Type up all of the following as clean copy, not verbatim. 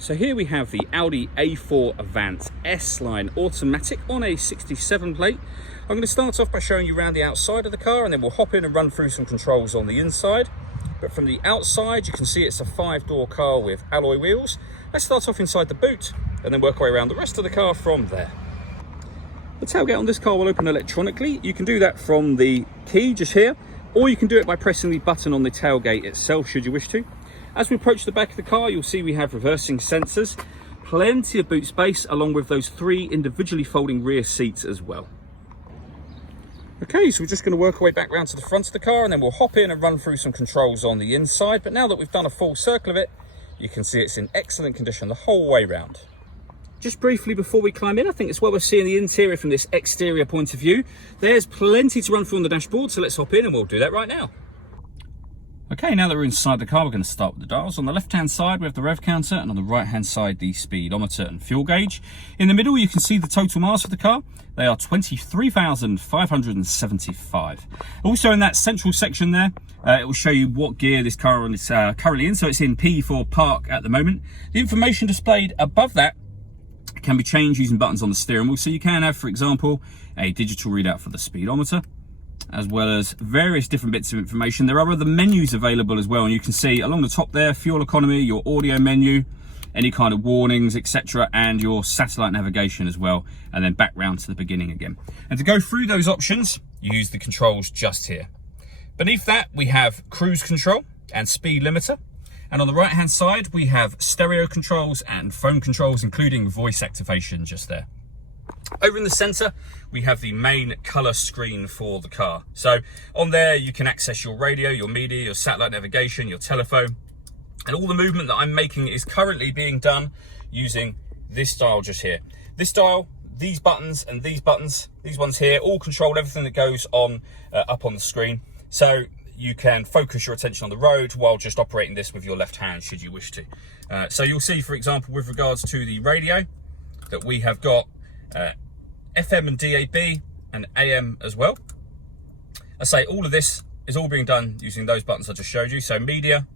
So here we have the Audi A4 Avant S-Line automatic on a 67 plate. I'm going to start off by showing you around the outside of the car, and then we'll hop in and run through some controls on the inside. But from the outside, you can see it's a 5-door car with alloy wheels. Let's start off inside the boot and then work our way around the rest of the car from there. The tailgate on this car will open electronically. You can do that from the key just here, or you can do it by pressing the button on the tailgate itself should you wish to. As we approach the back of the car, you'll see we have reversing sensors, plenty of boot space, along with those 3 individually folding rear seats as well. Okay, so we're just going to work our way back round to the front of the car, and then we'll hop in and run through some controls on the inside. But now that we've done a full circle of it, you can see it's in excellent condition the whole way round. Just briefly before we climb in, I think it's well worth seeing the interior from this exterior point of view. There's plenty to run through on the dashboard, so let's hop in and we'll do that right now. Okay, now that we're inside the car, we're going to start with the dials. On the left-hand side, we have the rev counter, and on the right-hand side, the speedometer and fuel gauge. In the middle, you can see the total miles for the car. They are 23,575. Also, in that central section there, it will show you what gear this car is currently in. So it's in P for park at the moment. The information displayed above that can be changed using buttons on the steering wheel. So you can have, for example, a digital readout for the speedometer, as well as various different bits of information. There are other menus available as well, and you can see along the top there, fuel economy, your audio menu, any kind of warnings, etc., and your satellite navigation as well, and then back round to the beginning again. And to go through those options, you use the controls just here. Beneath that, we have cruise control and speed limiter. And on the right hand side, we have stereo controls and phone controls, including voice activation just there. Over in the center, we have the main color screen for the car. So on there, you can access your radio, your media, your satellite navigation, your telephone, and all the movement that I'm making is currently being done using this dial just here. This dial, these buttons and these buttons, these ones here, all control everything that goes on up on the screen. So you can focus your attention on the road while just operating this with your left hand should you wish to. So you'll see, for example, with regards to the radio, that we have got FM and DAB and AM as well. I say all of this is all being done using those buttons I just showed you. So media,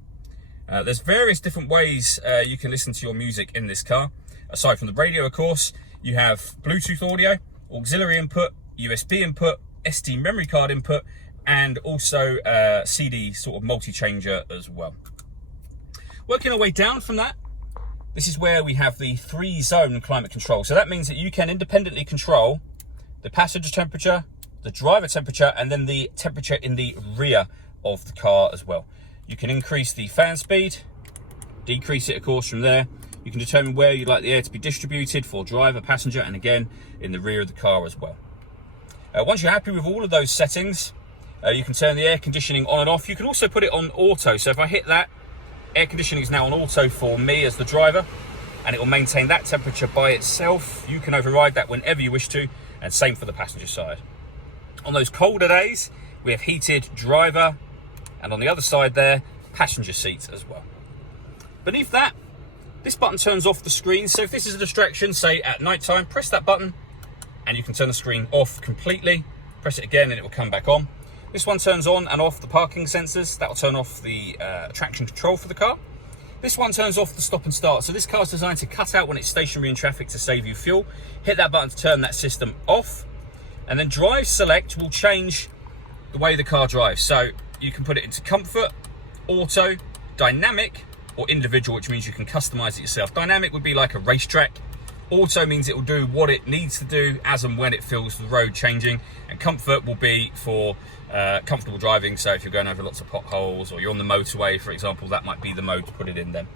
there's various different ways you can listen to your music in this car. Aside from the radio, of course, you have Bluetooth audio, auxiliary input, USB input, SD memory card input, and also CD sort of multi-changer as well. Working our way down from that, this is where we have the 3-zone climate control. So that means that you can independently control the passenger temperature, the driver temperature, and then the temperature in the rear of the car as well. You can increase the fan speed, decrease it, of course, from there. You can determine where you'd like the air to be distributed for driver, passenger, and again, in the rear of the car as well. Once you're happy with all of those settings, you can turn the air conditioning on and off. You can also put it on auto. So if I hit that, air conditioning is now on auto for me as the driver, and it will maintain that temperature by itself. You can override that whenever you wish to, and same for the passenger side. On those colder days, we have heated driver, and on the other side there, passenger seats as well. Beneath that, this button turns off the screen. So if this is a distraction, say at night time, press that button and you can turn the screen off completely. Press it again and it will come back on. This one turns on and off the parking sensors. That will turn off the traction control for the car. This one turns off the stop and start. So this car is designed to cut out when it's stationary in traffic to save you fuel. Hit that button to turn that system off. And then drive select will change the way the car drives. So you can put it into comfort, auto, dynamic, or individual, which means you can customize it yourself. Dynamic would be like a racetrack. Auto means it will do what it needs to do as and when it feels the road changing. And comfort will be for comfortable driving. So if you're going over lots of potholes or you're on the motorway, for example, that might be the mode to put it in then.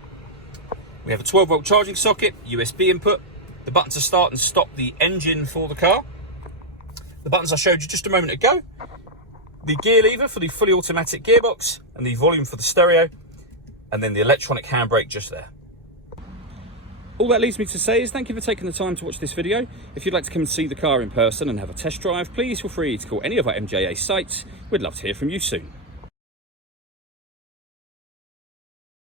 We have a 12-volt charging socket, USB input, the button to start and stop the engine for the car, the buttons I showed you just a moment ago, the gear lever for the fully automatic gearbox, and the volume for the stereo, and then the electronic handbrake just there. All that leaves me to say is thank you for taking the time to watch this video. If you'd like to come and see the car in person and have a test drive, please feel free to call any of our MJA sites. We'd love to hear from you soon.